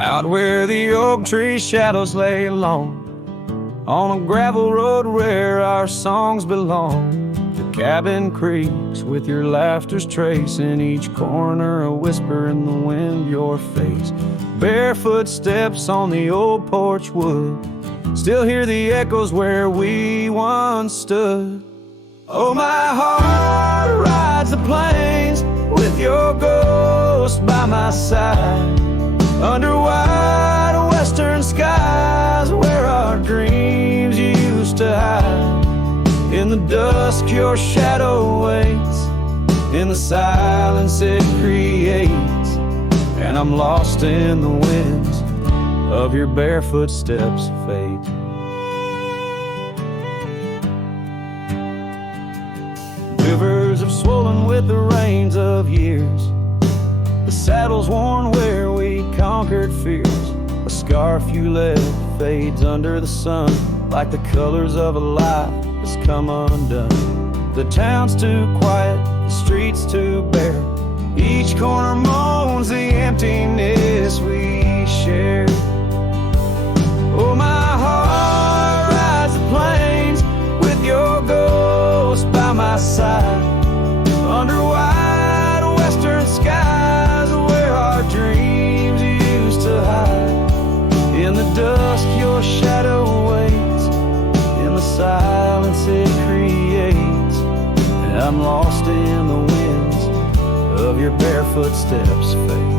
Out where the oak tree shadows lay long, on a gravel road where our songs belong. The cabin creaks with your laughter's trace, in each corner a whisper in the wind your face. Barefoot steps on the old porch wood, still hear the echoes where we once stood. Oh, my heart rides the plains with your ghost by my side, under wide western skies where our dreams used to hide. In the dusk your shadow waits, in the silence it creates, and I'm lost in the winds of your barefoot steps of fate. Rivers have swollen with the rains of years, the saddle's worn where we conquered fears. A scarf you left fades under the sun, like the colors of a life that's come undone. The town's too quiet, the streets too bare, each corner moans the emptiness we share. Oh, my heart rides the plains with your ghost by my side, under wide western skies where our dreams used to hide. In the dusk your shadow waits, in the silence it creates, and I'm lost in the winds of your barefoot steps fade.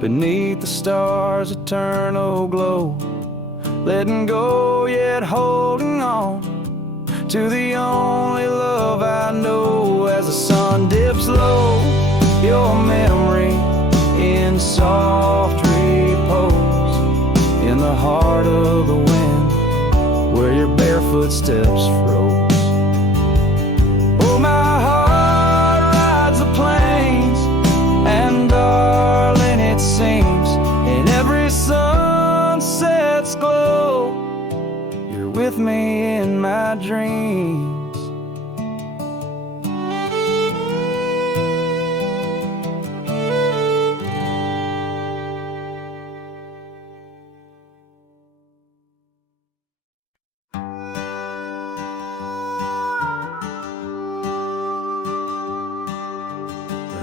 Beneath the stars' eternal glow, letting go yet holding on to the only love I know. As the sun dips low, your memory in soft repose, in the heart of the wind where your barefoot steps froze. Oh, my heart rides the plains, and darling, it seems in every sunset's glow, you're with me in my dreams.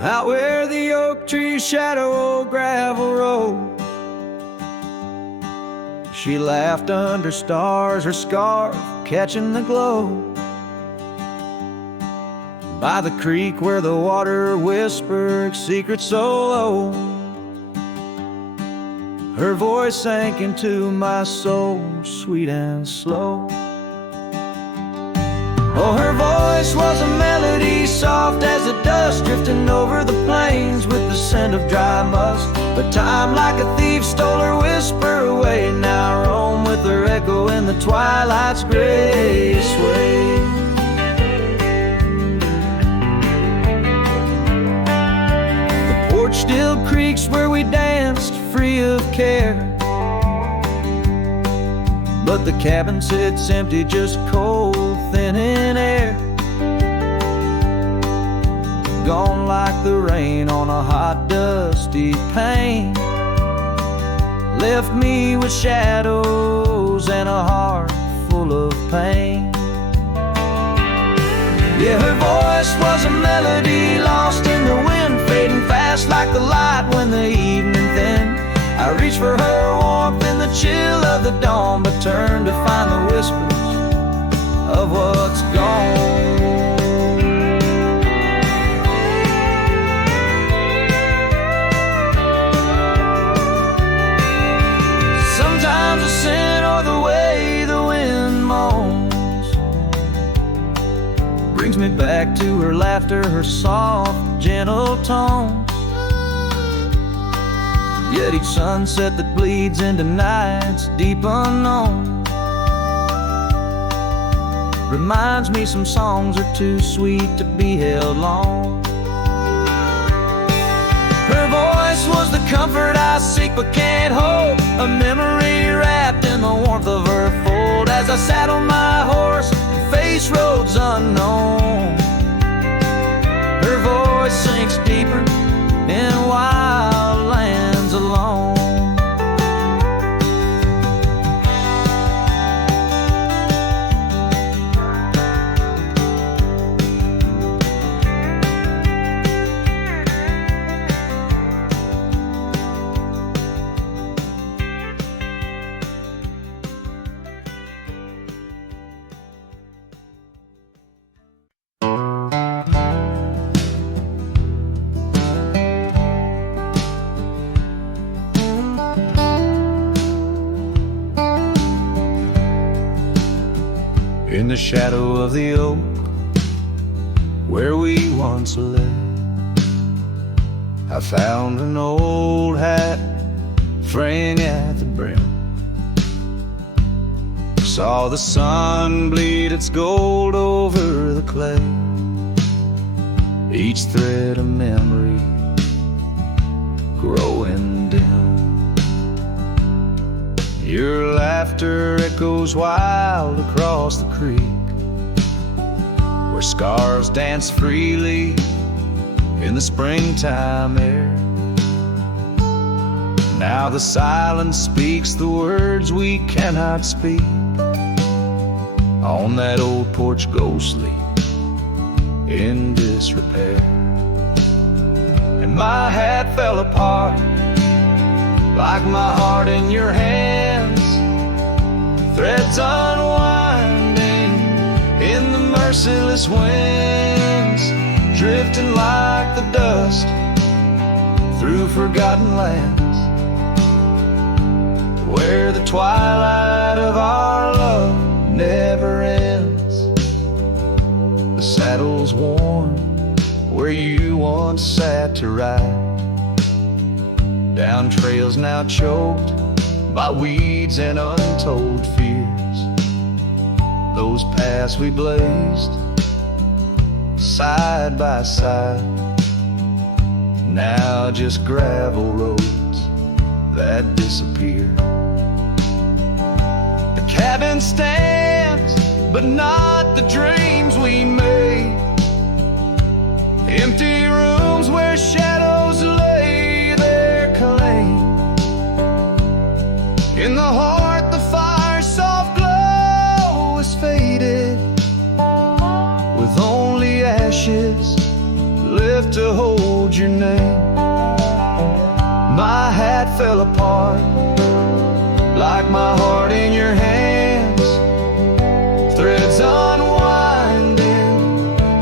Out where the oak tree shadow old gravel road, she laughed under stars, her scarf catching the glow. By the creek where the water whispered secrets so low, her voice sank into my soul, sweet and slow. Oh, her voice was a melody, soft as the dust drifting over the plains with the scent of dry musk. But time like a thief stole her whisper away. Now I roam with her echo in the twilight's gray sway. The porch still creaks where we danced free of care, but the cabin sits empty, just cold, thin in air. Gone like the rain on a hot, dusty pane, left me with shadows and a heart full of pain. Yeah, her voice was a melody lost in the wind, fading fast like the light when the evening thinned. I reached for her warmth in the chill of the dawn, but turned to find the whispers of what's gone. brings me back to her laughter, her soft, gentle tone. Yet each sunset that bleeds into nights deep unknown reminds me some songs are too sweet to be held long. Her voice was the comfort I seek but can't hold, a memory wrapped in the warmth of her fold. As I sat on my horse and faced roads unknown, her voice sinks deeper in wild lands alone. In the shadow of the oak where we once lay, I found an old hat fraying at the brim. Saw the sun bleed its gold over the clay, each thread a memory growing dim. Your laughter echoes wild across the creek, where scars dance freely in the springtime air. Now the silence speaks the words we cannot speak. On that old porch ghostly in disrepair, and my hat fell apart like my heart in your hands, threads unwinding in the merciless winds, drifting like the dust through forgotten lands, where the twilight of our love never ends. The saddle's worn where you once sat to ride, down trails now choked by weeds and untold fears. Those paths we blazed side by side, now just gravel roads that disappear. The cabin stands, but not the dreams we made. Empty rooms where shadows lay their claim. In the heart the fire's soft glow is faded, with only ashes left to hold your name. My hat fell apart like my heart in your hands, threads unwinding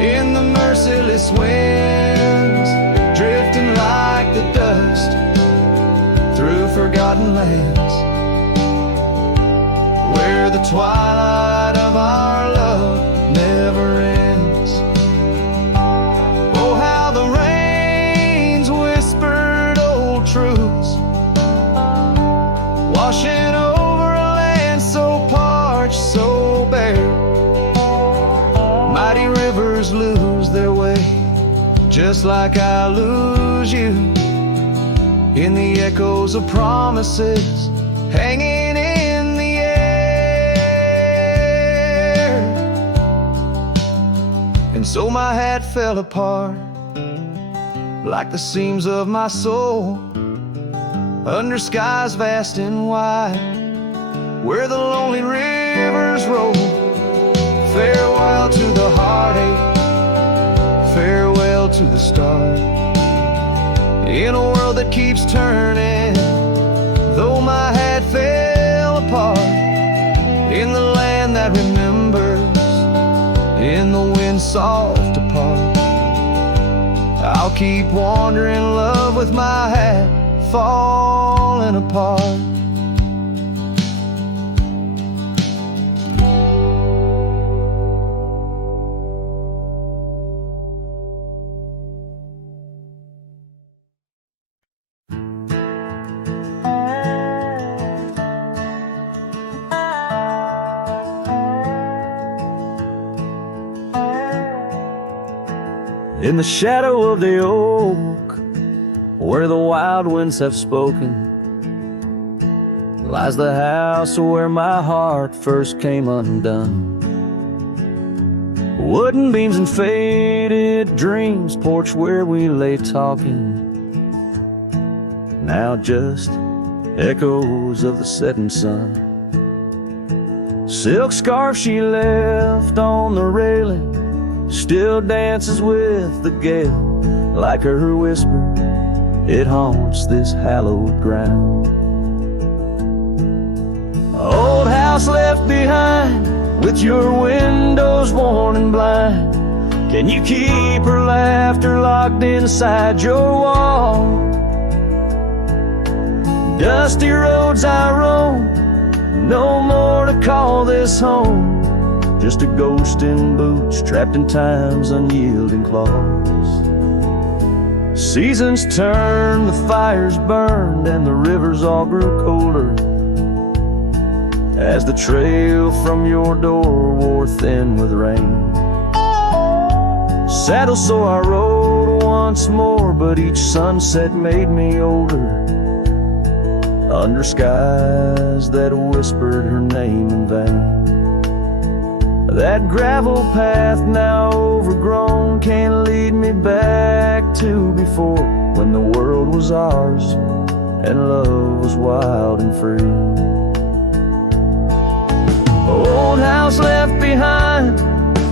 in the merciless winds, drifting like the dust through forgotten lands, where the twilight of our love never ends. Oh, how the rains whispered old truths, washing over a land so parched, so bare. Mighty rivers lose their way, just like I lose you, in the echoes of promises hanging in the air. And so my hat fell apart like the seams of my soul, under skies vast and wide, where the lonely rivers roll. Farewell to the heartache, farewell to the start, in a world that keeps turning, though my hat fell apart. In the land that remembers, in the wind's soft apart, I'll keep wandering love with my hat falling apart. In the shadow of the oak, where the wild winds have spoken, lies the house where my heart first came undone. Wooden beams and faded dreams, porch where we lay talking, now just echoes of the setting sun. Silk scarf she left on the railing still dances with the gale. Like her whisper, it haunts this hallowed ground. Old house left behind, with your windows worn and blind. Can you keep her laughter locked inside your wall? Dusty roads I roam, no more to call this home. Just a ghost in boots, trapped in time's unyielding claws. Seasons turned, the fires burned, and the rivers all grew colder, as the trail from your door wore thin with rain. Saddle so I rode once more, but each sunset made me older, under skies that whispered her name in vain. That gravel path now overgrown can't lead me back to before, when the world was ours and love was wild and free. Old house left behind,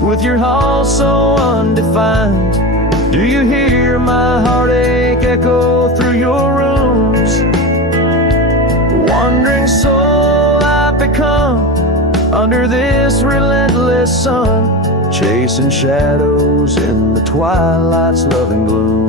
with your hall so undefined. Do you hear my heartache echo through your rooms? Wandering soul I've become, under this relentless sun, chasing shadows in the twilight's loving gloom.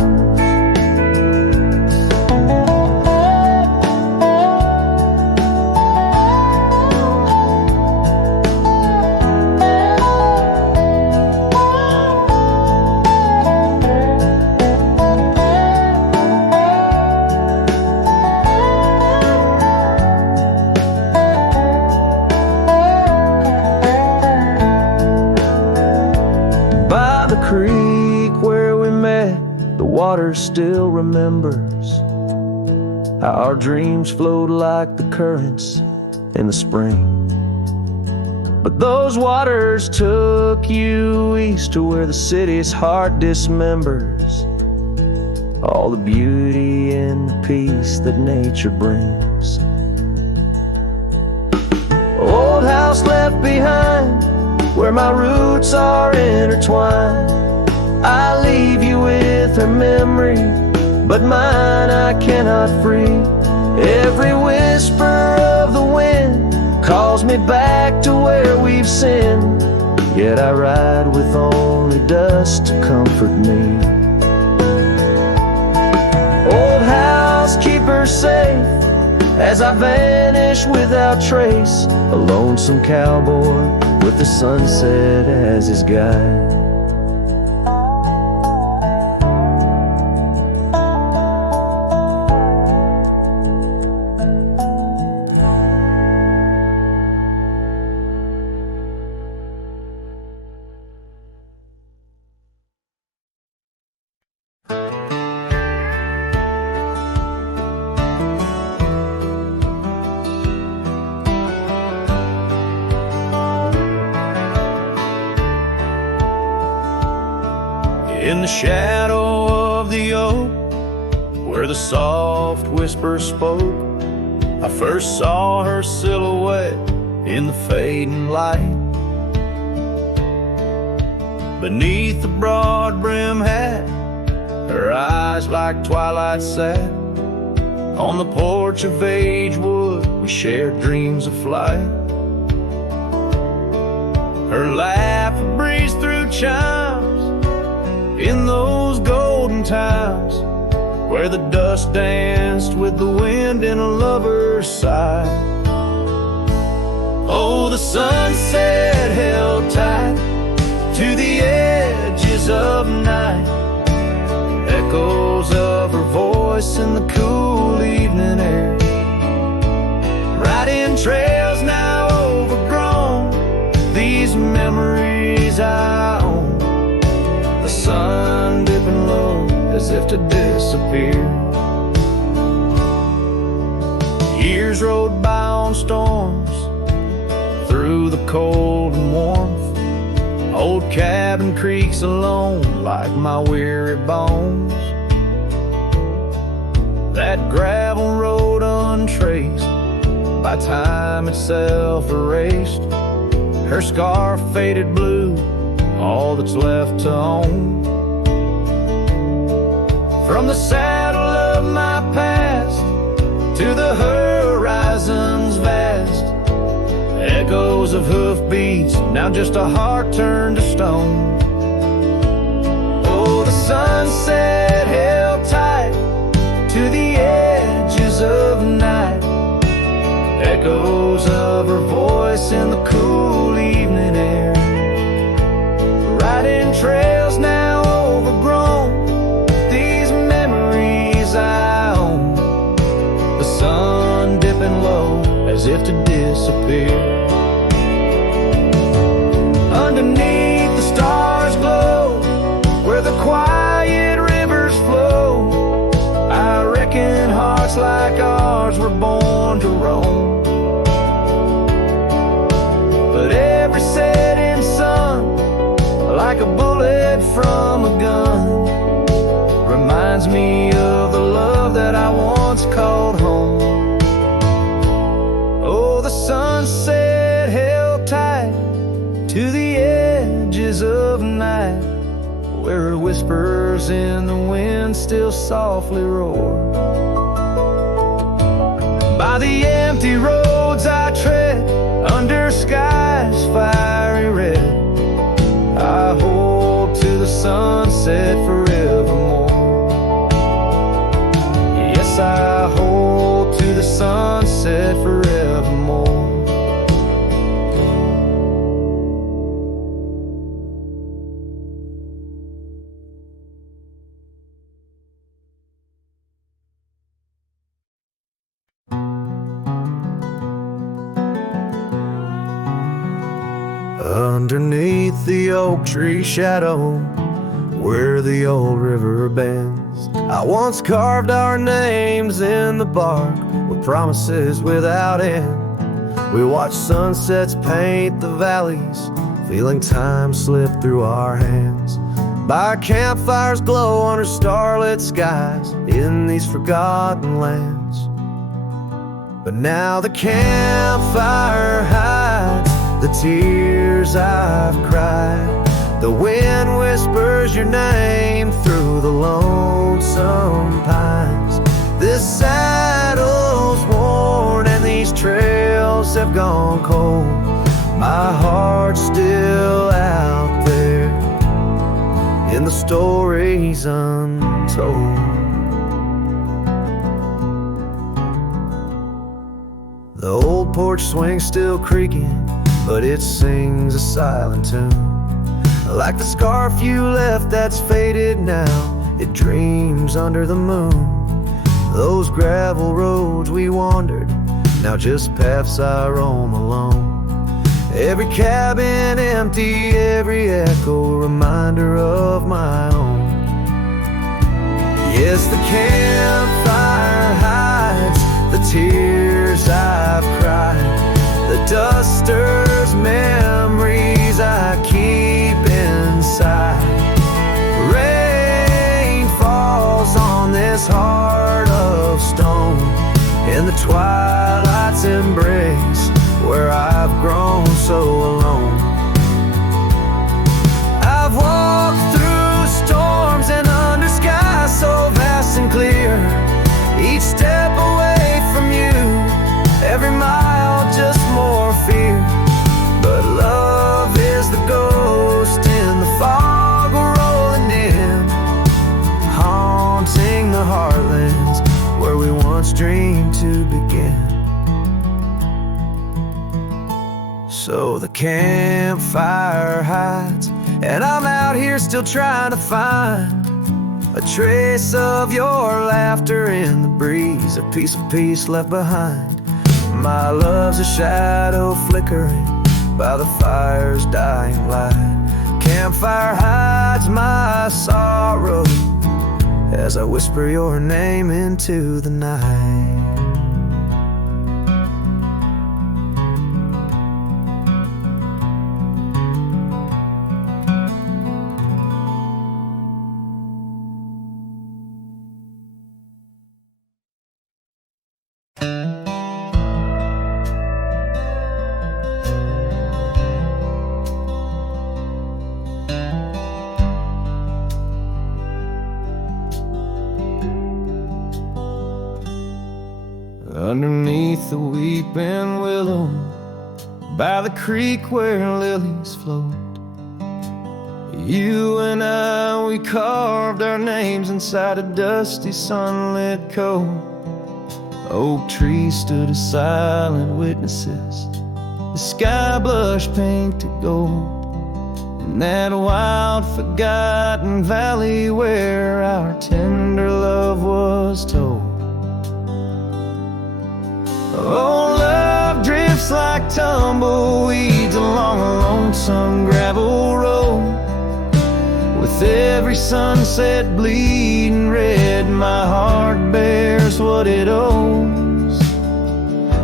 Water still remembers how our dreams flowed like the currents in the spring. But those waters took you east to where the city's heart dismembers all the beauty and the peace that nature brings. Old house left behind, where my roots are intertwined. I leave you with her memory, but mine I cannot free. Every whisper of the wind calls me back to where we've sinned, yet I ride with only dust to comfort me. Old house, keep her safe as I vanish without trace, a lonesome cowboy with the sunset as his guide. In the shadow of the oak, where the soft whisper spoke, I first saw her silhouette in the fading light. Beneath the broad brim hat, her eyes like twilight sat. On the porch of Agewood, we shared dreams of flight. Her laugh breezed through chimes in those golden times, where the dust danced with the wind in a lover's sigh. Oh, the sunset held tight to the edges of night, echoes of her voice in the cool evening air, riding trails now overgrown, these memories I own. The sun did as if to disappear. Years rode by on storms, through the cold and warmth. Old cabin creaks alone like my weary bones. That gravel road untraced, by time itself erased. Her scar faded blue, all that's left to own. From the saddle of my past to the horizon's vast, echoes of hoofbeats, now just a heart turned to stone. Oh, the sunset held tight to the edges of night, echoes of her voice in the cool evening air. Riding trails now overgrown, these memories I own. The sun dipping low as if to disappear. Underneath the stars glow, where the quiet rivers flow, I reckon hearts like ours were born to roam. But every setting sun, like a bullet from a gun, reminds me of the love that I once called home. Oh, the sunset held tight to the edges of night, where whispers in the wind still softly roar. By the empty roads I tread, under skies fiery red, I hold to the sunset forevermore. Yes, I hold to the sunset forevermore. Underneath the oak tree shadow, where the old river bends, I once carved our names in the bark with promises without end. We watched sunsets paint the valleys, feeling time slip through our hands. By campfires glow under starlit skies in these forgotten lands. But now the campfire hides the tears I've cried. The wind whispers your name through the lonesome pines. This saddle's worn and these trails have gone cold. My heart's still out there in the stories untold. The old porch swing's still creaking, but it sings a silent tune. Like the scarf you left that's faded now, it dreams under the moon. Those gravel roads we wandered, now just paths I roam alone. Every cabin empty, every echo reminder of my own. Yes, the campfire hides the tears I've cried, the duster's memories I keep inside. Rain falls on this heart of stone, in the twilight's embrace, where I've grown so alone. I've walked through storms and under skies so vast and clear, each step away from you, every mile just more fear. But love is the ghost in the fog rolling in, haunting the heartlands where we once dreamed to begin. So the campfire hides, and I'm out here still trying to find a trace of your laughter in the breeze, a piece of peace left behind. My love's a shadow flickering by the fire's dying light. Campfire hides my sorrow as I whisper your name into the night. Underneath the weeping willow, by the creek where lilies float, you and I, we carved our names inside a dusty sunlit cove. Oak trees stood as silent witnesses, the sky blushed pink to gold, in that wild forgotten valley where our tender love was told. Oh, love drifts like tumbleweeds along a lonesome gravel road. With every sunset bleeding red, my heart bears what it owes.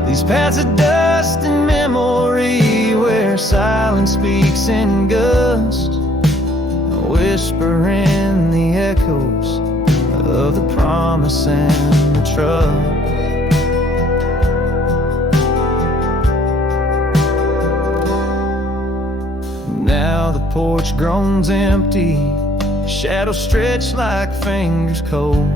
These paths of dust and memory where silence speaks in gust, a whisper in the echoes of the promise and the trust. Now the porch groans empty, shadows stretch like fingers cold.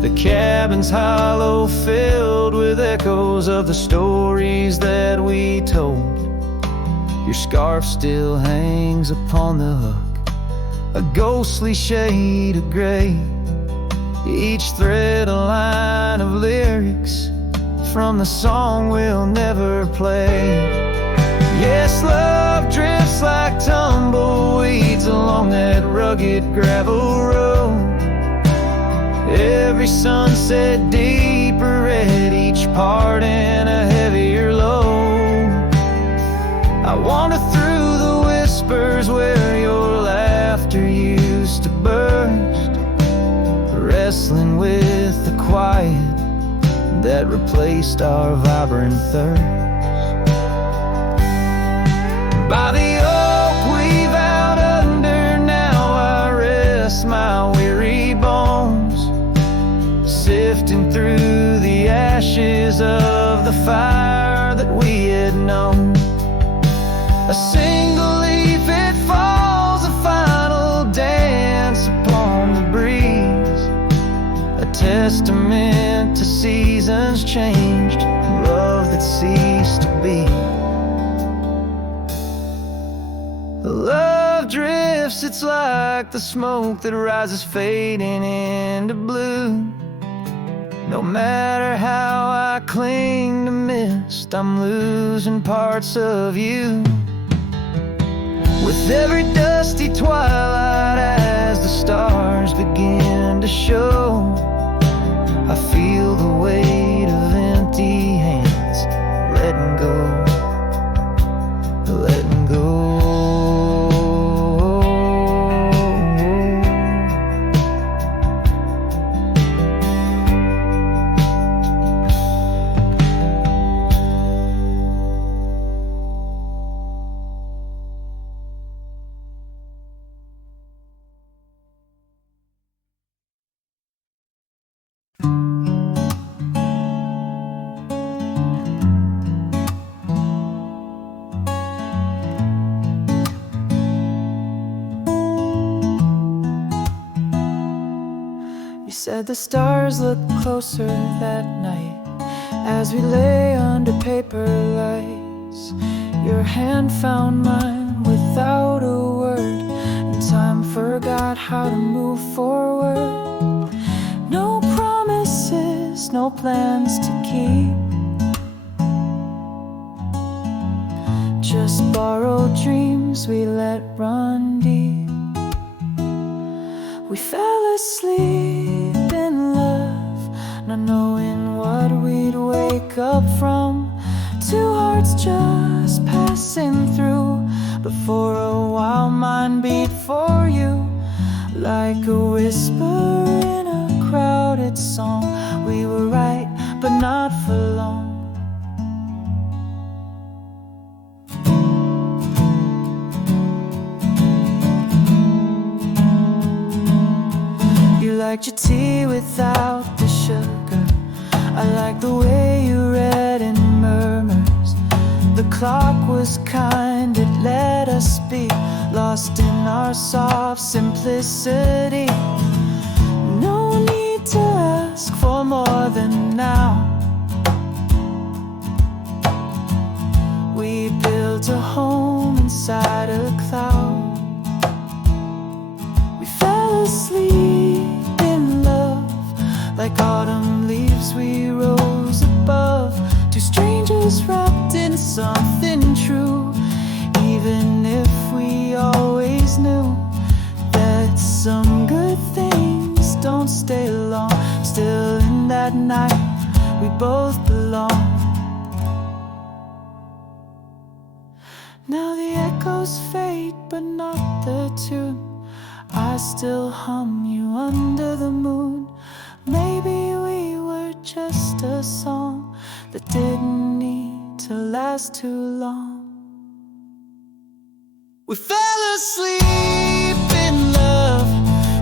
The cabin's hollow, filled with echoes of the stories that we told. Your scarf still hangs upon the hook, a ghostly shade of gray, each thread a line of lyrics from the song we'll never play. Yes, love drifts like tumbleweeds along that rugged gravel road. Every sunset deeper red, each part in a heavier load. I wander through the whispers where your laughter used to burst, wrestling with the quiet that replaced our vibrant thirst. By the oak we vowed under, now I rest my weary bones, sifting through the ashes of the fire that we had known. A single leaf, it falls, a final dance upon the breeze, a testament to seasons changed, love that ceased to be. Love drifts, it's like the smoke that rises fading into blue. No matter how I cling to mist, I'm losing parts of you. With every dusty twilight, as the stars begin to show, I feel the weight of empty hands, letting go, letting go. Said the stars looked closer that night as we lay under paper lights. Your hand found mine without a word, and time forgot how to move forward. No promises, no plans to keep, just borrowed dreams we let run deep. We fell asleep in love, not knowing what we'd wake up from. Two hearts just passing through, but for a while mine beat for you. like a whisper in a crowded song. We were right, but not for long. You liked your tea without the sugar. I like the way you read in murmurs. The clock was kind, it let us be lost in our soft simplicity. No need to ask for more than now. We built a home inside a cloud. We fell asleep in love. Like autumn leaves we rose above. Two strangers wrapped in something true. Even if we always knew that some good things don't stay long. Still in that night we both belong. Now the echoes fade but not the tune. I still hum you under the moon. Maybe we were just a song that didn't need to last too long. We fell asleep in love.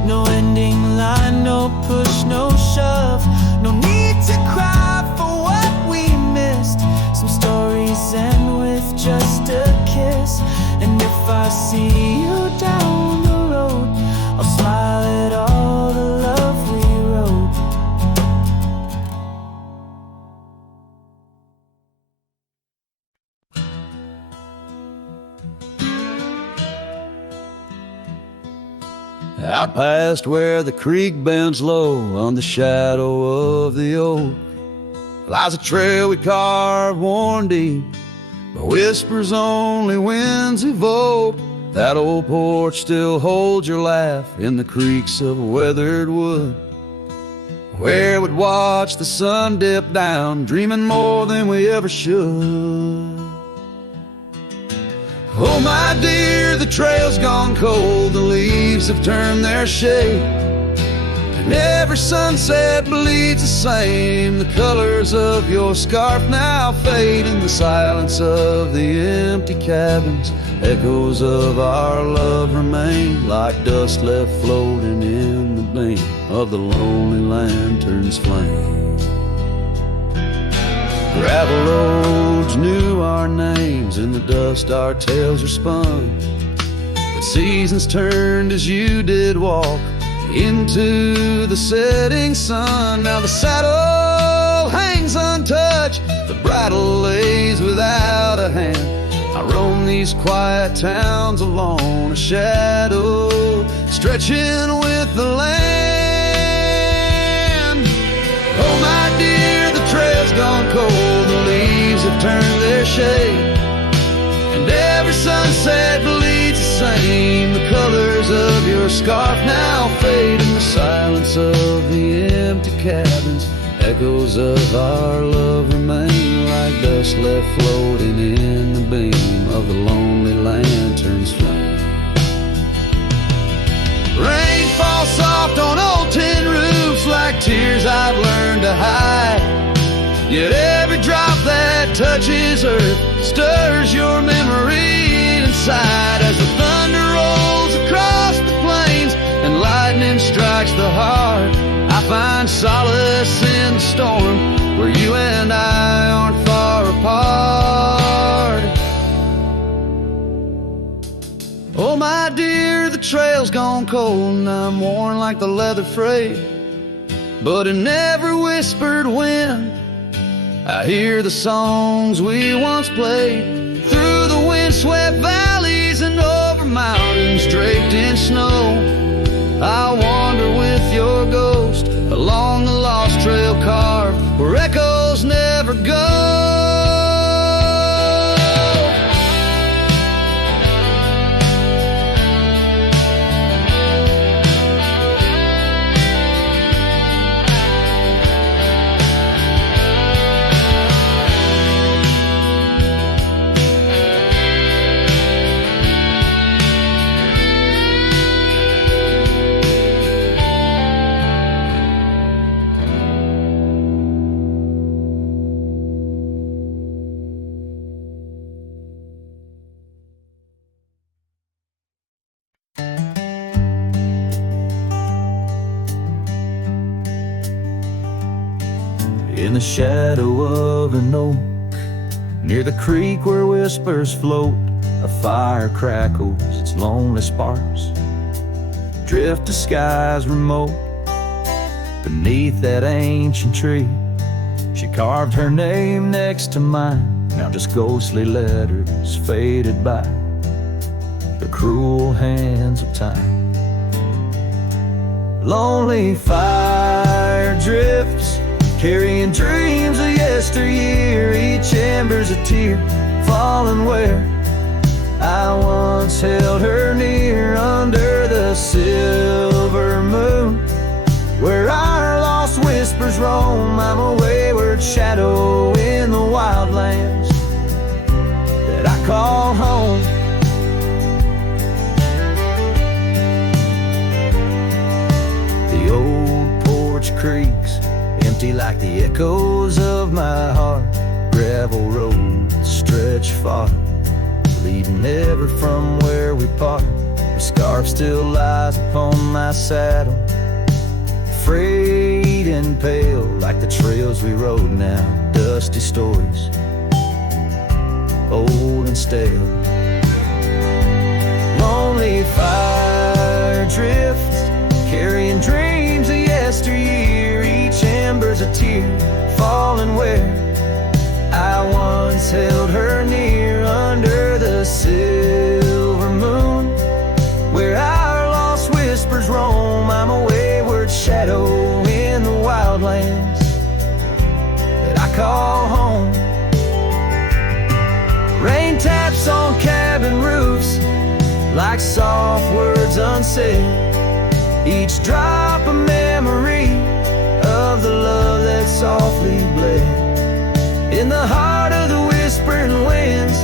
No ending line, no push, no shove. No need to cry for what we missed. Some stories end with just a kiss. And if I see you down the road, I'll smile at all the love we wrote. Out past where the creek bends low on the shadow of the oak lies a trail we carved worn deep, but whispers only winds evoke. That old porch still holds your laugh in the creaks of weathered wood, where we'd watch the sun dip down, dreaming more than we ever should. Oh my dear, the trail's gone cold, the leaves have turned their shade, and every sunset bleeds the same. The colors of your scarf now fade in the silence of the empty cabins. Echoes of our love remain like dust left floating in the beam of the lonely lantern's flame. Gravel roads knew our names, in the dust our tales are spun. But seasons turned as you did walk into the setting sun. Now the saddle hangs untouched, the bridle lays without a hand. I roam these quiet towns alone, a shadow stretching with the land. Oh my dear, the trail's gone cold, the leaves have turned their shade, and every sunset bleeds the same. The colors of your scarf now fade in the silence of the empty cabins. Echoes of our love remain like dust left floating in the beam of the lonely lantern's flame. Rain falls soft on old tin roofs like tears I've learned to hide. Yet every drop that touches earth stirs your memory inside. As the thunder rolls across the plains and lightning strikes the heart, I find solace in the storm where you and I aren't far apart. Oh my dear, the trail's gone cold and I'm worn like the leather freight, but in every whispered wind I hear the songs we once played. Through the windswept valleys and over mountains draped in snow, I'll wander with your ghost along the lost trail carved where echoes never go. in the shadow of an oak, near the creek where whispers float, a fire crackles its lonely sparks, drift to skies remote. Beneath that ancient tree, she carved her name next to mine, now just ghostly letters faded by the cruel hands of time. Lonely fire drifts, carrying dreams of yesteryear, each ember's a tear falling where I once held her near, under the silver moon, where our lost whispers roam. I'm a wayward shadow in the wildlands that I call home. The old porch creaks, empty like the echoes of my heart. Gravel roads stretch far, leading ever from where we part. The scarf still lies upon my saddle, frayed and pale like the trails we rode now. Dusty stories, old and stale. Lonely fire drifts, carrying dreams of yesteryear, each ember's a tear falling where I once held her near, under the silver moon, where our lost whispers roam. I'm a wayward shadow in the wildlands that I call home. Rain taps on cabin roofs like soft words unsaid, each drop a memory of the love that softly bled. In the heart of the whispering winds,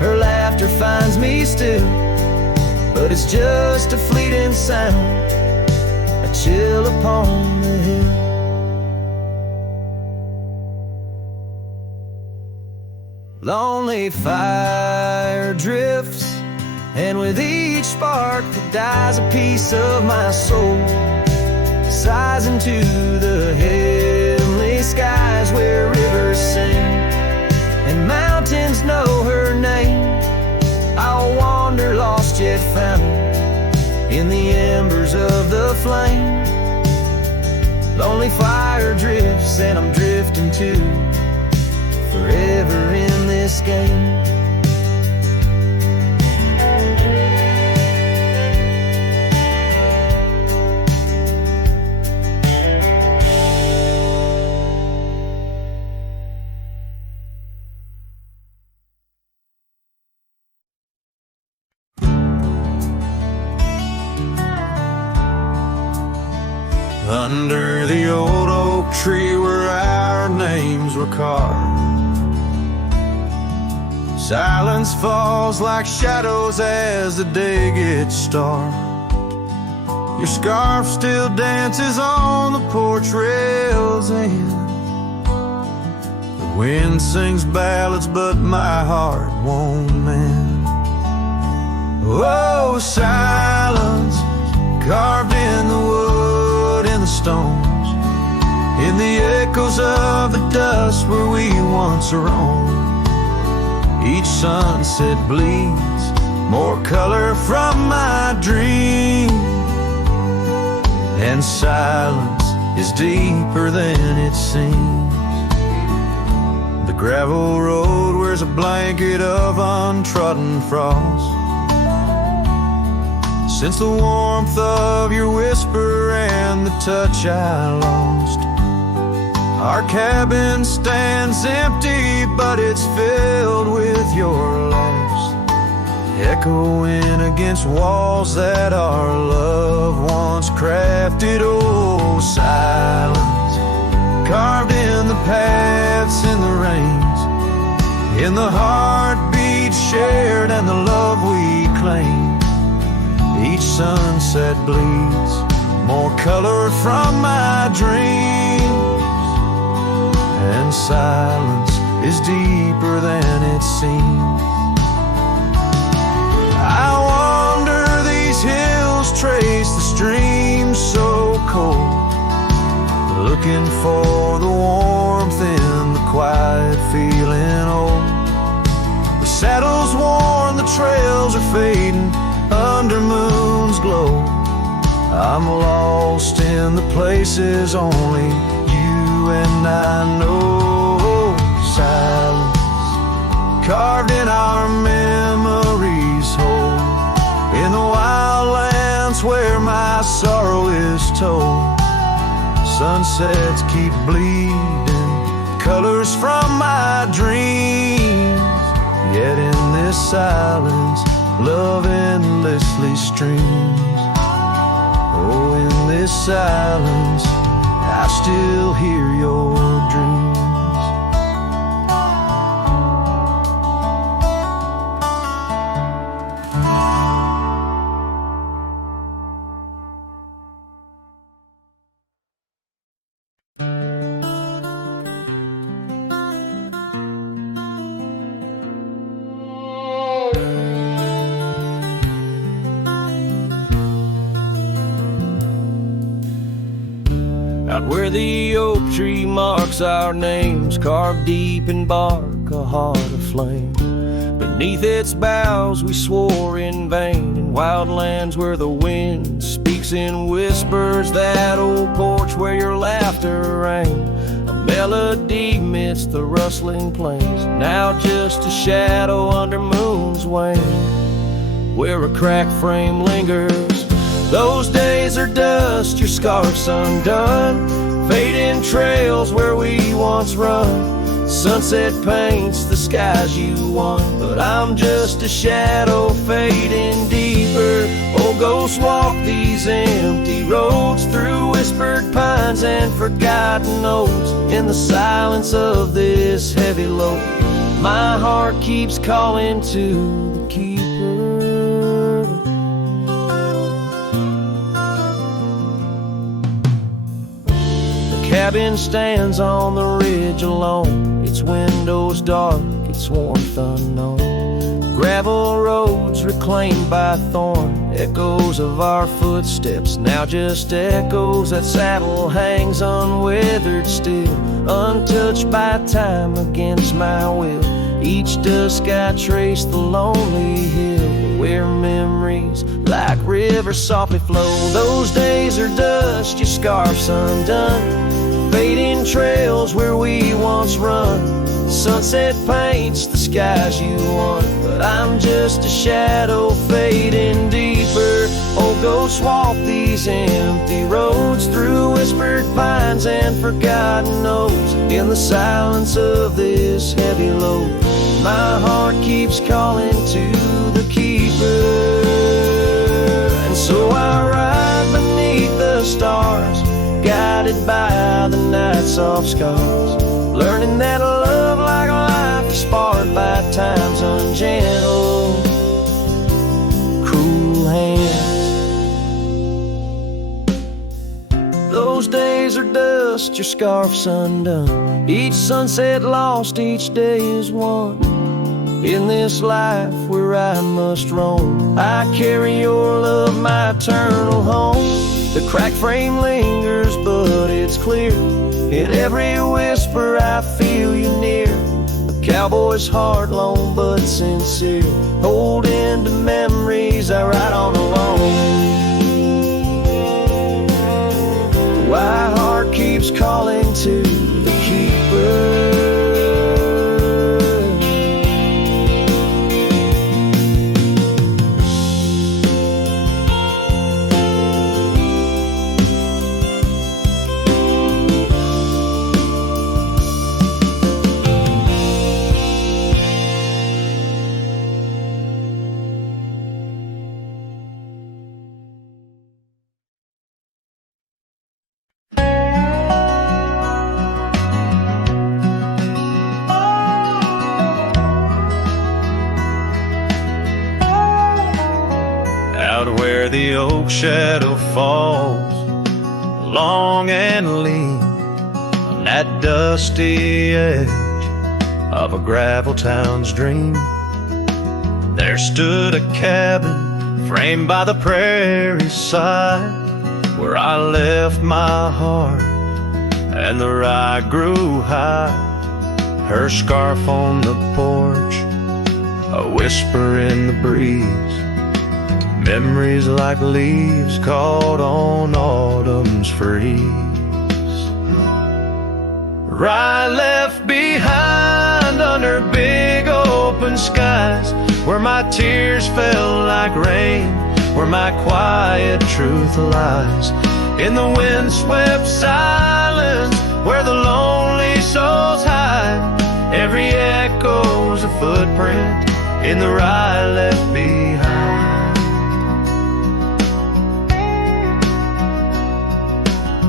her laughter finds me still, but it's just a fleeting sound, a chill upon the hill. Lonely fire drifts, and with each spark that dies, a piece of my soul sighs into the heavenly skies, where rivers sing and mountains know her name. I'll wander lost yet found in the embers of the flame. Lonely fire drifts, and I'm drifting too, forever in this game. Under the old oak tree where our names were carved, silence falls like shadows as the day gets dark. Your scarf still dances on the porch rails, and the wind sings ballads, but my heart won't mend. Oh, silence carved in the wood, in the stones, in the echoes of the dust where we once roamed. Each sunset bleeds more color from my dream, and silence is deeper than it seems. The gravel road wears a blanket of untrodden frost, since the warmth of your whisper and the touch I lost. Our cabin stands empty, but it's filled with your laughs, echoing against walls that our love once crafted. Oh, silence carved in the paths, in the rains, in the heartbeat shared and the love we claim. Each sunset bleeds more color from my dreams, and silence is deeper than it seems. I wander these hills, trace the streams so cold, looking for the warmth I'm lost in the places only you and I know. Silence carved in our memories whole, in the wild lands where my sorrow is told. Sunsets keep bleeding colors from my dreams, yet in this silence love endlessly streams. Oh, in this silence I still hear your dreams. Out where the oak tree marks our names, carved deep in bark, a heart aflame. Beneath its boughs we swore in vain, in wild lands where the wind speaks in whispers, that old porch where your laughter rang, a melody midst the rustling plains, now just a shadow under moon's wane, where a cracked frame lingers. Those days are dust, your scarf's undone, fading trails where we once run. Sunset paints the skies you won, but I'm just a shadow fading deeper. Oh, ghosts walk these empty roads through whispered pines and forgotten oaks. In the silence of this heavy load, my heart keeps calling to the keeper. Cabin stands on the ridge alone, its windows dark, its warmth unknown. Gravel roads reclaimed by thorn, echoes of our footsteps, now just echoes. That saddle hangs unwithered still, untouched by time against my will. Each dusk I trace the lonely hill, where memories like rivers softly flow. Those days are dust, your scarf's undone, fading trails where we once run. Sunset paints the skies you won, but I'm just a shadow fading deeper. Oh, ghosts walk these empty roads through whispered pines and forgotten oaks. In the silence of this heavy load, my heart keeps calling to the keeper. And so I ride beneath the stars, guided by the night's soft scars, learning that love like life is sparred by time's ungentle, cruel hands. Those days are dust, your scarf's undone, each sunset lost, each day is won. In this life where I must roam, I carry your love, my eternal home. The cracked frame lingers, but it's clear, in every whisper I feel you near. A cowboy's heart, lone but sincere, holding to memories I ride on alone. My heart keeps calling to the keeper. Where the oak shadow falls, long and lean, on that dusty edge of a gravel town's dream, there stood a cabin framed by the prairie side, where I left my heart and the rye grew high. Her scarf on the porch, a whisper in the breeze, Memories like leaves caught on autumn's freeze. Right left behind under big open skies, where my tears fell like rain, where my quiet truth lies. In the windswept silence, where the lonely souls hide, every echo's a footprint in the rye left behind.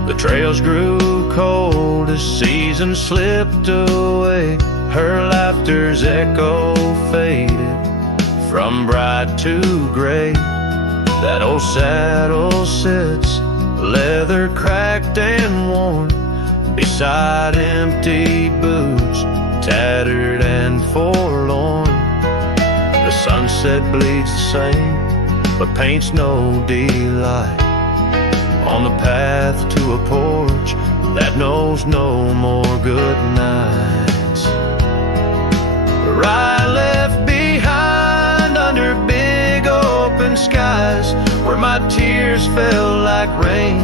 The trails grew cold as seasons slipped away. Her laughter's echo faded from bright to gray. That old saddle sits, leather cracked and worn, beside empty boots, tattered and forlorn. The sunset bleeds the same, but paints no delight on the path to a porch that knows no more good nights. Right left behind under big open skies, where my tears fell like rain,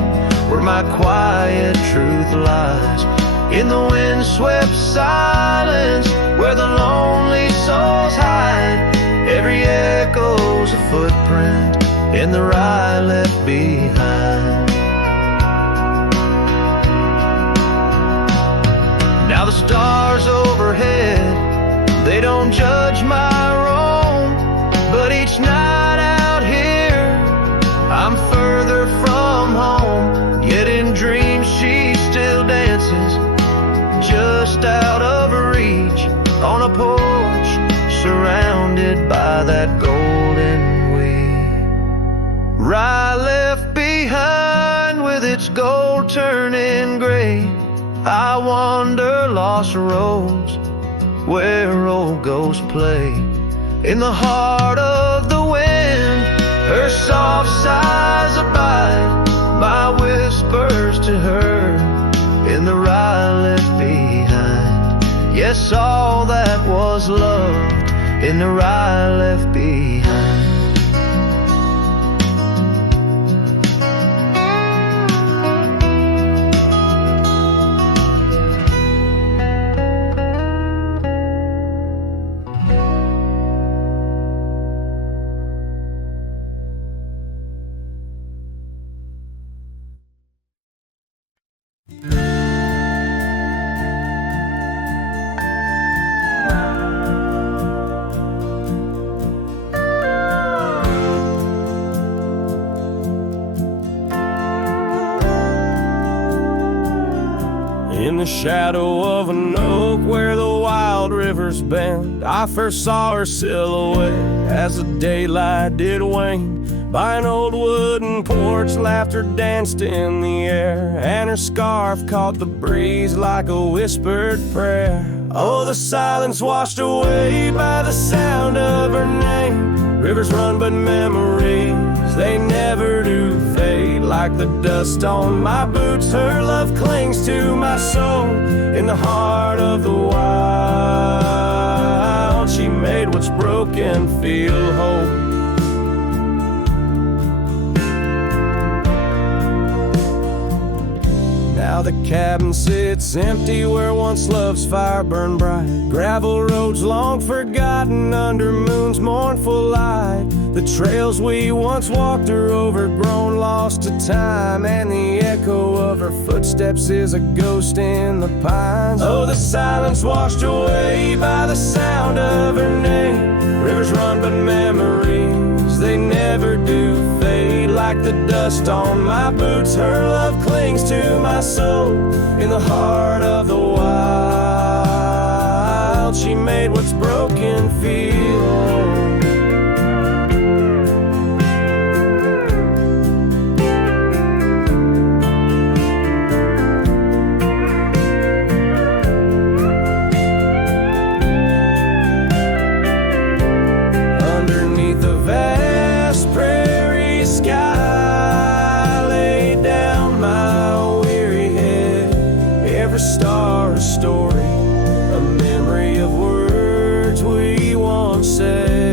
where my quiet truth lies. In the windswept silence, where the lonely souls hide, every echo's a footprint in the rye left behind. Now the stars overhead, they don't judge my roam, but each night out here I'm further from home. Yet in dreams she still dances, just out of reach, on a porch surrounded by that golden wheat. Rye left behind with its gold turning gray, I wander lost roads where old ghosts play. In the heart of the wind, her soft sighs abide, my whispers to her in the rye left behind. Yes, all that was loved in the rye left behind. In the shadow of an oak where the wild rivers bend, I first saw her silhouette as the daylight did wane. By an old wooden porch, laughter danced in the air, and her scarf caught the breeze like a whispered prayer. Oh, the silence washed away by the sound of her name. Rivers run, but memories, they never do fade. Like the dust on my boots, her love clings to my soul. In the heart of the wild, she made what's broken feel whole. Now the cabin sits empty where once love's fire burned bright. Gravel roads long forgotten under moon's mournful light. The trails we once walked are overgrown, lost to time, and the echo of her footsteps is a ghost in the pines. Oh, the silence washed away by the sound of her name. Rivers run, but memories, they never do fade. Like the dust on my boots, her love clings to my soul. In the heart of the wild, she made what's broken feel whole. Underneath the vast prairie sky, lay down my weary head. Every star a story, a memory of words we once said.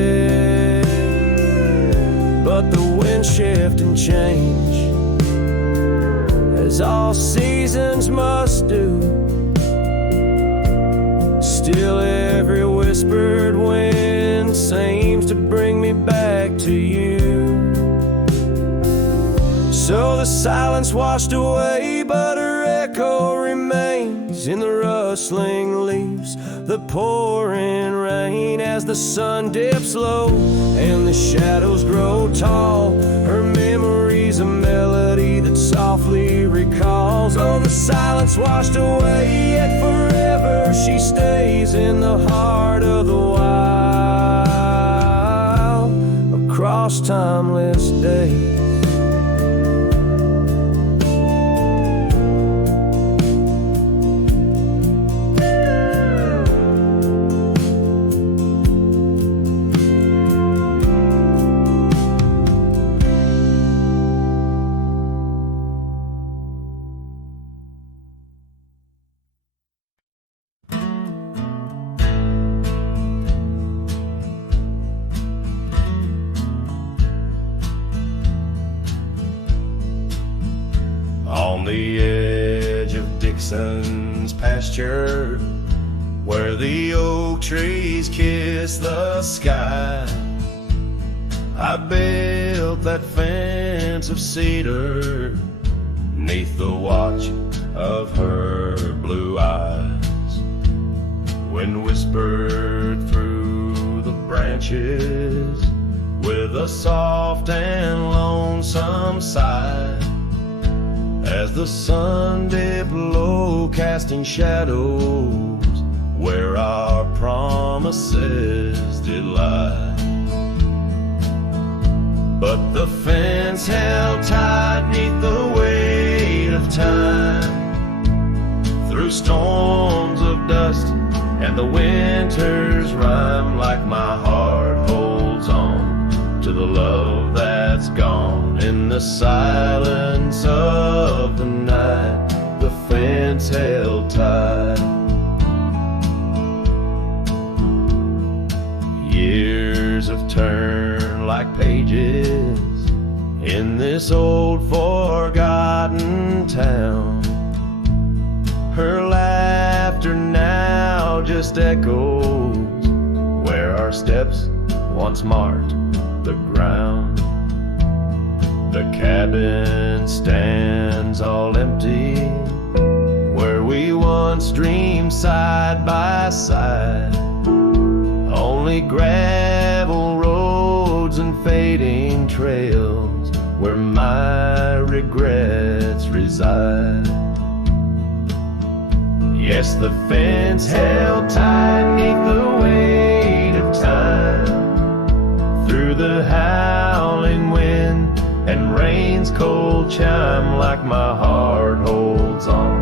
can change, as all seasons must do. Still every whispered wind seems to bring me back to you. So the silence washed away, but her echo remains in the rustling leaves, the pouring rain. As the sun dips low and the shadows grow tall, her memory's a melody that softly recalls. Oh, the silence washed away, yet forever she stays in the heart of the wild, across timeless days. On the edge of Dixon's pasture, where the oak trees kiss the sky, I built that fence of cedar 'neath the watch of her blue eyes. Wind whispered through the branches with a soft and lonesome sigh, as the sun dipped low, casting shadows where our promises did lie. But the fence held tight 'neath the weight of time, through storms of dust and the winter's rhyme. Like my heart holds on to the love that's gone in the silence of the night, the fence held tight. Years have turned like pages in this old forgotten town. Her laughter now just echoes where our steps once marked the ground. The cabin stands all empty where we once dreamed side by side. Only gravel roads and fading trails where my regrets reside. Yes, the fence held tight 'neath the weight of time, through the howling wind and rain's cold chime. Like my heart holds on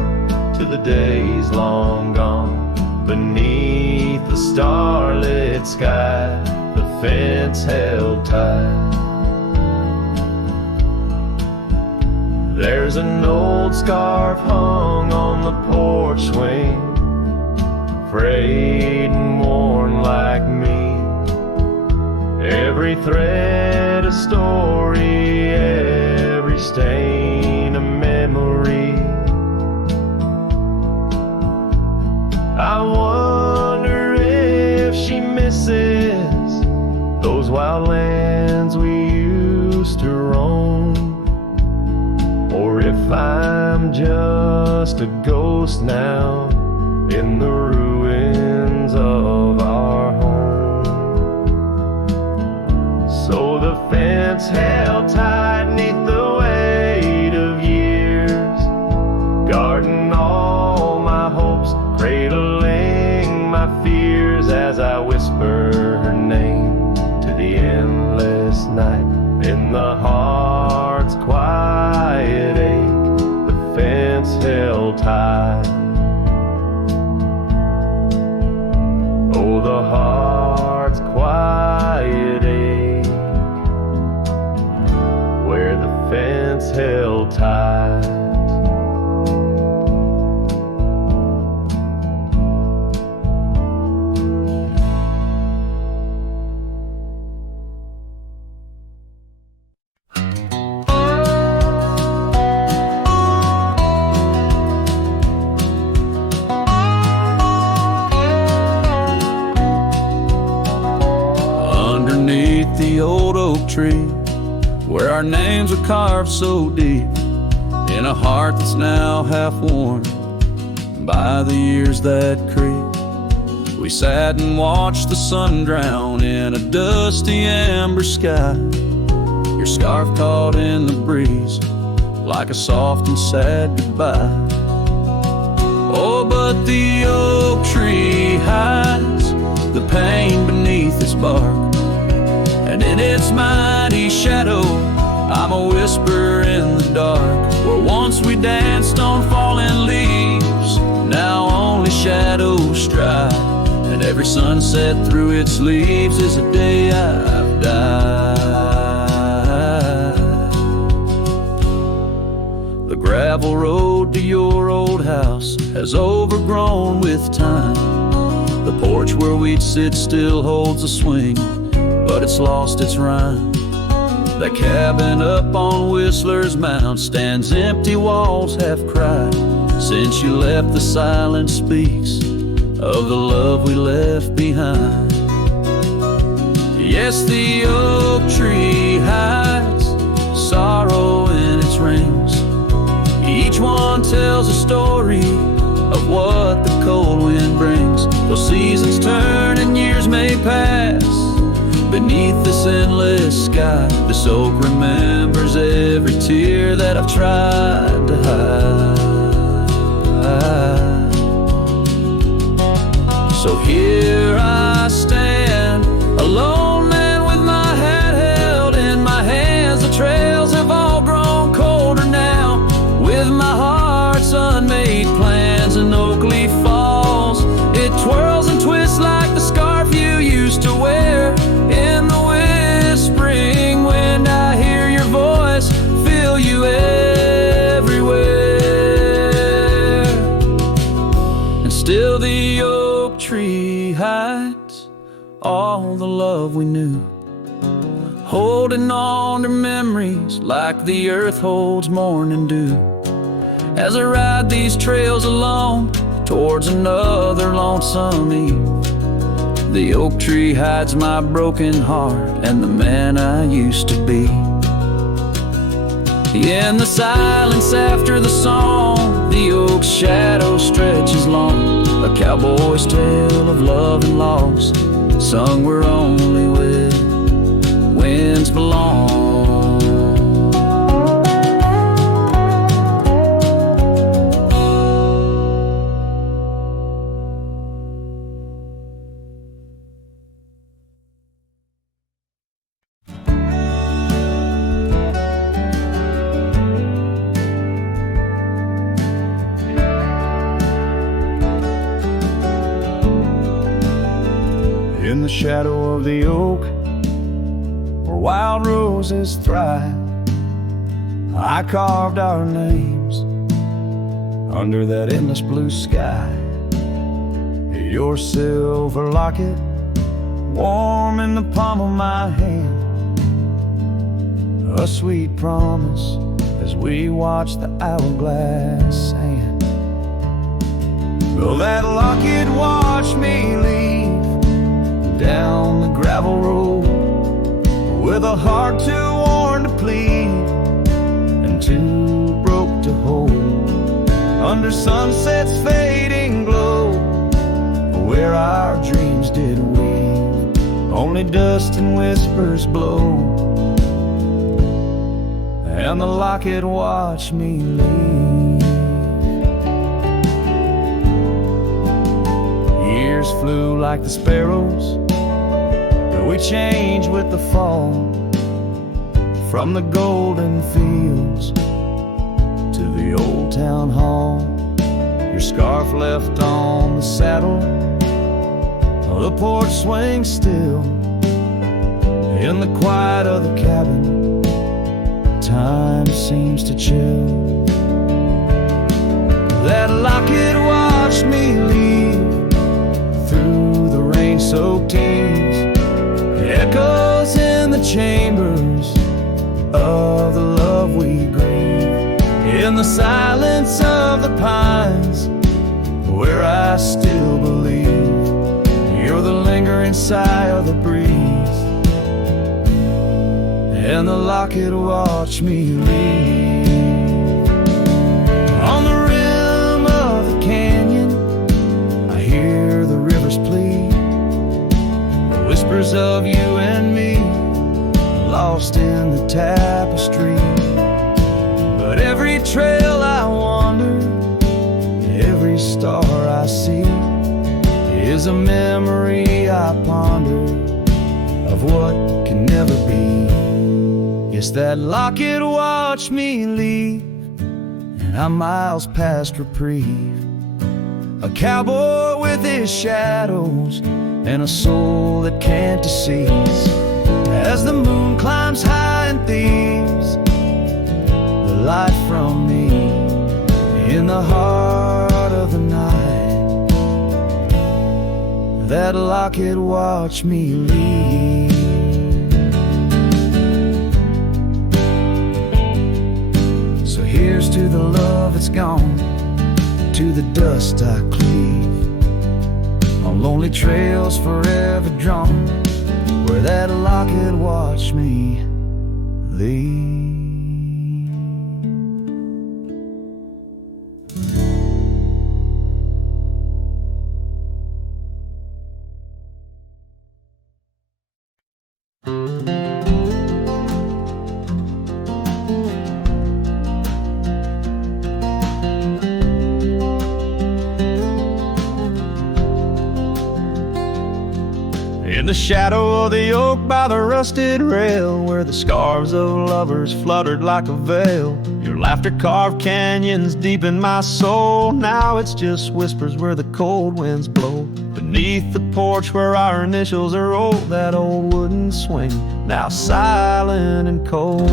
to the days long gone, beneath the starlit sky, the fence held tight. There's an old scarf hung on the porch swing, frayed and worn like me. Every thread a story, every stain a memory. I wonder if she misses those wild lands we used to roam, or if I'm just a ghost now in the ruins of our home. So the fence held tight 'neath the weight of years, guarding all my hopes, cradling my fears, as I whisper her name to the endless night. In the heart's quiet ache, the fence held tight. Oh, the heart's quiet ache, where the fence held tight. our names are carved so deep in a heart that's now half worn by the years that creep. We sat and watched the sun drown in a dusty amber sky. Your scarf caught in the breeze like a soft and sad goodbye. Oh, but the oak tree hides the pain beneath its bark, and in its mighty shadow I'm a whisper in the dark. Where once we danced on falling leaves, now only shadows stride, and every sunset through its leaves is a day I've died. The gravel road to your old house has overgrown with time. The porch where we'd sit still holds a swing, but it's lost its rhyme. That cabin up on Whistler's Mound stands empty, walls have cried. Since you left, the silence speaks of the love we left behind. Yes, the oak tree hides sorrow in its rings. Each one tells a story of what the cold wind brings. Though seasons turn and years may pass, beneath this endless sky, this oak remembers every tear that I've tried to hide. So here I stand, a lone man with my hat held in my hands. The trails have all grown colder now, with my heart's unmade plans. And Oakleaf Falls, it twirls and twists like the scarf you used to wear. In the whispering wind I hear your voice, feel you everywhere. And still the oak tree hides all the love we knew, holding on to memories like the earth holds morning dew. As I ride these trails alone towards another lonesome eve, the oak tree hides my broken heart and the man I used to be. In the silence after the song, the oak's shadow stretches long, a cowboy's tale of love and loss, sung where only winds belong. In the shadow of the oak, where wild roses thrive, I carved our names under that endless blue sky. Your silver locket, warm in the palm of my hand, a sweet promise as we watch the hourglass sand. Will that locket watch me leave down the gravel road, with a heart too worn to plead and too broke to hold, under sunset's fading glow, where our dreams did weave, only dust and whispers blow, and the locket watched me leave. Years flew like the sparrows, we changed with the fall, from the golden fields to the old town hall. Your scarf left on the saddle, the porch swings still. In the quiet of the cabin, time seems to chill. That locket watched me leave through the rain-soaked teens, echoes in the chambers of the love we grieve. In the silence of the pines, where I still believe you're the lingering sigh of the breeze, and the locket watch me leave. On the rim of the canyon, I hear the river's plea, the whispers of you and me, lost in the tapestry. But every trail I wander, every star I see, is a memory I ponder of what can never be. Yes, that locket watched me leave, and I'm miles past reprieve. A cowboy with his shadows and a soul that can't deceive. As the moon climbs high and thieves the light from me in the heart of the night, that locket watched me leave. So here's to the love that's gone, to the dust I cleave, on lonely trails forever drawn, where that locket watched me leave. In the shadow of the oak by the rusted rail, where the scarves of lovers fluttered like a veil, your laughter carved canyons deep in my soul. Now it's just whispers where the cold winds blow. Beneath the porch where our initials are old, that old wooden swing, now silent and cold.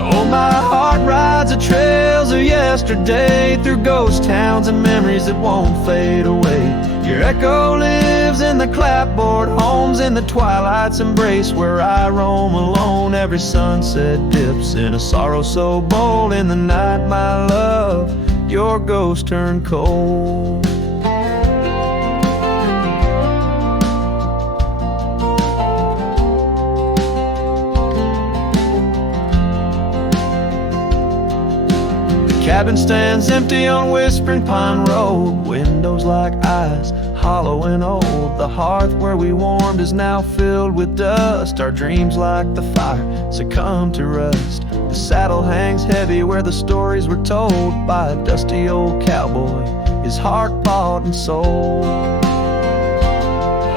Oh, my heart rides the trails of yesterday, through ghost towns and memories that won't fade away. Your echo lives in the clapboard homes, in the twilight's embrace where I roam alone. Every sunset dips in a sorrow so bold. In the night, my love, your ghost turned cold. Cabin stands empty on Whispering Pine Road, windows like eyes, hollow and old. The hearth where we warmed is now filled with dust. Our dreams like the fire succumb to rust. The saddle hangs heavy where the stories were told by a dusty old cowboy, his heart bought and sold.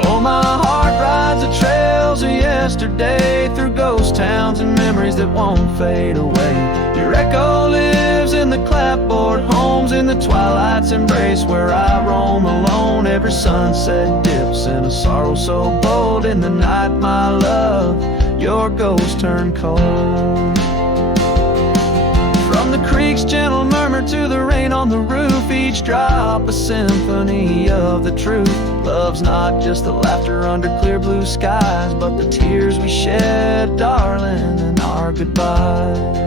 Oh, my heart rides the trails of yesterday, through ghost towns and memories that won't fade away. Your echo lives in the clapboard homes, in the twilight's embrace where I roam alone. Every sunset dips in a sorrow so bold. In the night, my love, your ghost turned cold. From the creek's gentle murmur to the rain on the roof, each drop a symphony of the truth. Love's not just the laughter under clear blue skies, but the tears we shed, darling, in our goodbyes.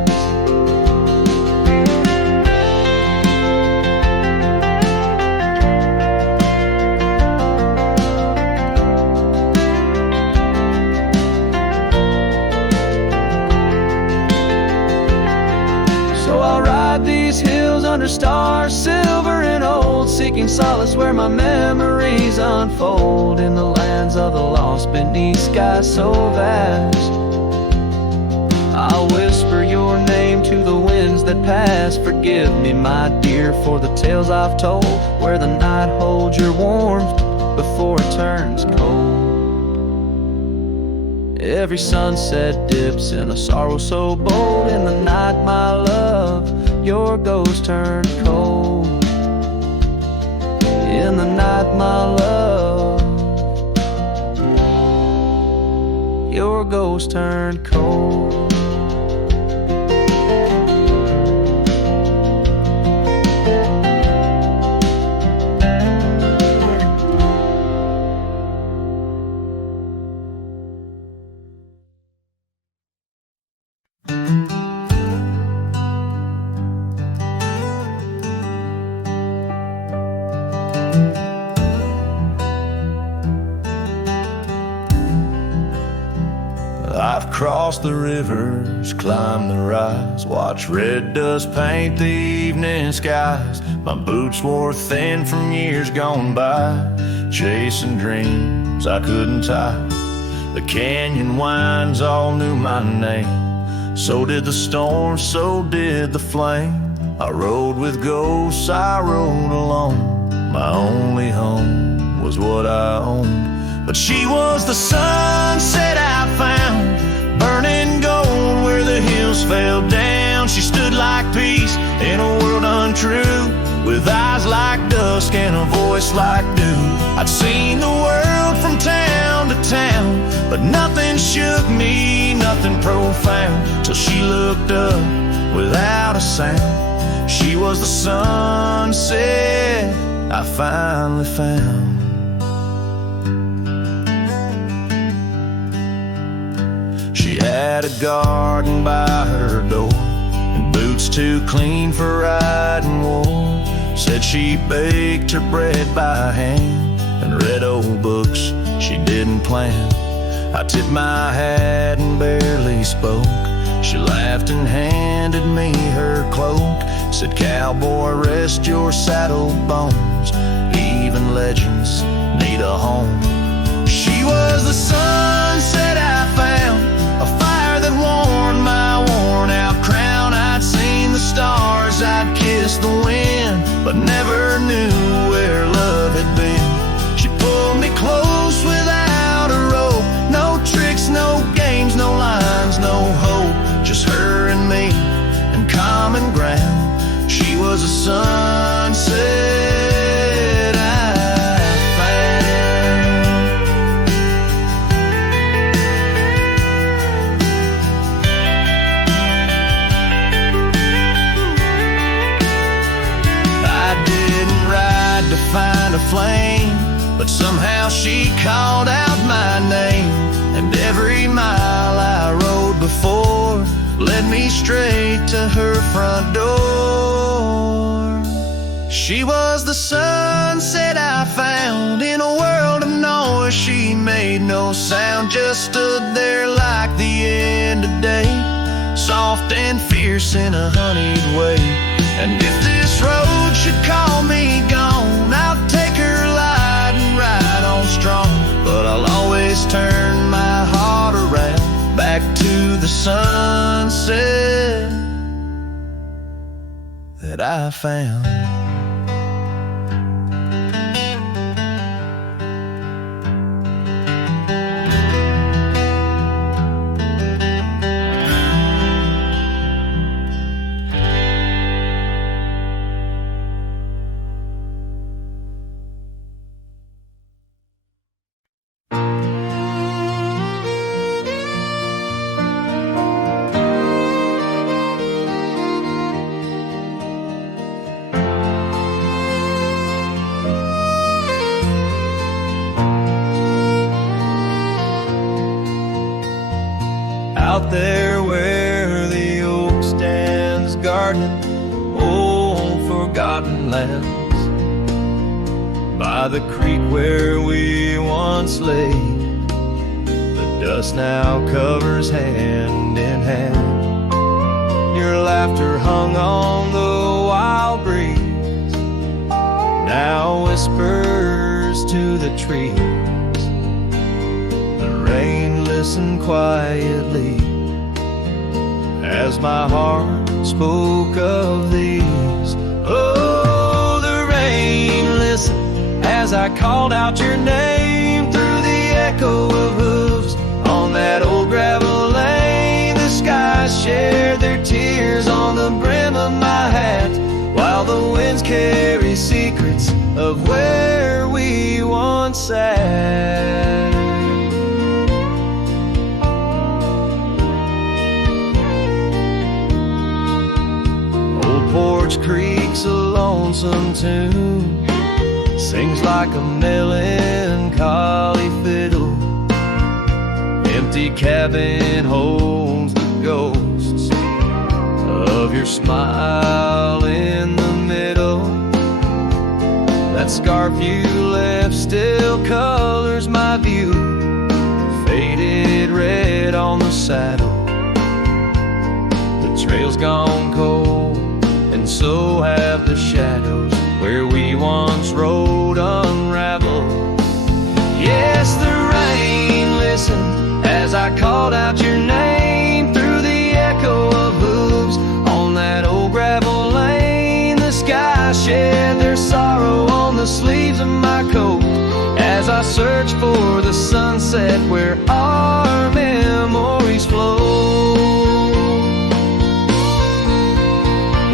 These hills under stars, silver and old, seeking solace where my memories unfold. In the lands of the lost, beneath skies so vast, I'll whisper your name to the winds that pass. Forgive me, my dear, for the tales I've told, where the night holds your warmth before it turns cold. Every sunset dips in a sorrow so bold. In the night, my love, your ghost turned cold. In the night, my love, your ghost turned cold. across the rivers, climb the rise, watch red dust paint the evening skies. My boots wore thin from years gone by, chasing dreams I couldn't tie. The canyon winds all knew my name, so did the storm, so did the flame. I rode with ghosts, I rode alone. My only home was what I owned. But she was the sunset I found, burning gold where the hills fell down. She stood like peace in a world untrue, with eyes like dusk and a voice like dew. I'd seen the world from town to town, but nothing shook me, nothing profound, till she looked up without a sound. She was the sunset I finally found. She had a garden by her door, and boots too clean for riding wool. Said she baked her bread by hand and read old books she didn't plan. I tipped my hat and barely spoke. She laughed and handed me her cloak. Said, "Cowboy, rest your saddle bones. Even legends need a home." She was the sunset I found, a fire that warmed my worn-out crown. I'd seen the stars, I'd kissed the wind, but never knew where love had been. She pulled me close without a rope. No tricks, no games, no lines, no hope. Just her and me and common ground. She was a sunset I found. I didn't ride to find a flame, but somehow she called out my name. And every mile I rode before led me straight to her front door. She was the sunset I found in a world of noise. She made no sound, just stood there like the end of day, soft and fierce in a honeyed way. And if this road should call me gone, I'll take her light and ride on strong. But I'll always turn my heart around, back to the sunset that I found. Out there where the oak stands gardening old forgotten lands, by the creek where we once lay, the dust now covers hand in hand. Your laughter hung on the wild breeze, now whispers to the trees. The rain listened quietly as my heart spoke of these. Oh, the rain listened as I called out your name through the echo of hooves on that old gravel lane. The skies shared their tears on the brim of my hat, while the winds carry secrets of where we once sat. Porch Creek's a lonesome tune, sings like a melancholy fiddle. Empty cabin holds the ghosts of your smile in the middle. That scarf you left still colors my view, faded red on the saddle. trail's gone cold, and so have the shadows where we once rode unraveled. Yes, the rain listened as I called out your name through the echo of hooves on that old gravel lane. The sky shed their sorrow on the sleeves of my coat as I search for the sunset where our memories flow.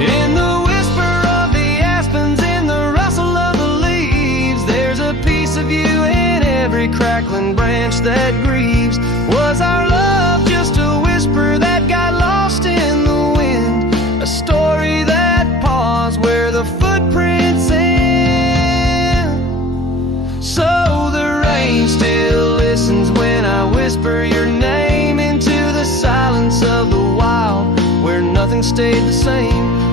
In the whisper of the aspens, in the rustle of the leaves, there's a piece of you in every crackling branch that grieves. Was our love just a whisper that got lost in the wind? A story that paused where the footprints end? So the rain still listens when I whisper your name into the silence of the wild where nothing stayed the same.